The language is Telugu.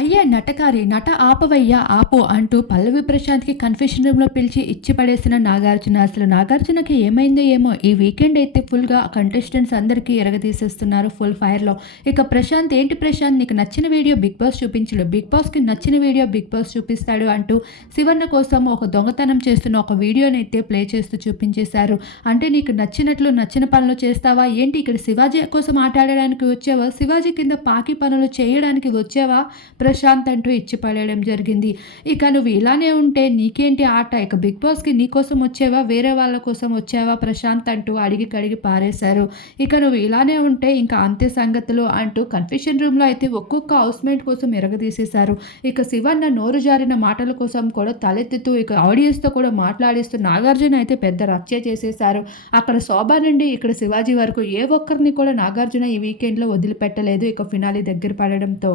అయ్యా నటకారి నట ఆపవయ్యా ఆపు అంటూ పల్లవి ప్రశాంత్కి కన్ఫెషన్ రూమ్లో పిలిచి ఇచ్చి పడేసిన నాగార్జున. అసలు నాగార్జునకి ఏమైందో ఏమో ఈ వీకెండ్ అయితే ఫుల్గా కంటెస్టెంట్స్ అందరికీ ఎరగతీసేస్తున్నారు ఫుల్ ఫైర్లో. ఇక ప్రశాంత్ ఏంటి ప్రశాంత్ నీకు నచ్చిన వీడియో బిగ్ బాస్ చూపించడు బిగ్ బాస్కి నచ్చిన వీడియో బిగ్ బాస్ చూపిస్తాడు అంటూ శివన్న కోసం ఒక దొంగతనం చేస్తున్న ఒక వీడియోని అయితే ప్లే చేస్తూ చూపించేశారు. అంటే నీకు నచ్చినట్లు నచ్చిన పనులు చేస్తావా? ఏంటి ఇక్కడ శివాజీ కోసం ఆటాడడానికి వచ్చావా? శివాజీ కింద పాకి పనులు చేయడానికి వచ్చావా? ప్రశాంత్ అంటూ ఇచ్చి పడేయడం జరిగింది. ఇక నువ్వు ఇలానే ఉంటే నీకేంటి ఆట? ఇక బిగ్ బాస్కి నీకోసం వచ్చావా? వేరే వాళ్ళ కోసం వచ్చావా? ప్రశాంత్ అంటూ అడిగి కడిగి పారేశారు. ఇక నువ్వు ఇలానే ఉంటే ఇంకా అంతే సంగతులు అంటూ కన్ఫెషన్ రూమ్లో అయితే ఒక్కొక్క హౌస్మేట్ కోసం ఎరగదీసేశారు. ఇక శివన్న నోరు జారిన మాటల కోసం కూడా తలెత్తుతూ ఇక ఆడియన్స్తో కూడా మాట్లాడిస్తూ నాగార్జున అయితే పెద్ద రచ్చ చేసేశారు. అక్కడ శోభా నుండి ఇక్కడ శివాజీ వరకు ఏ ఒక్కరిని కూడా నాగార్జున ఈ వీకెండ్లో వదిలిపెట్టలేదు ఇక ఫినాలి దగ్గర పడడంతో.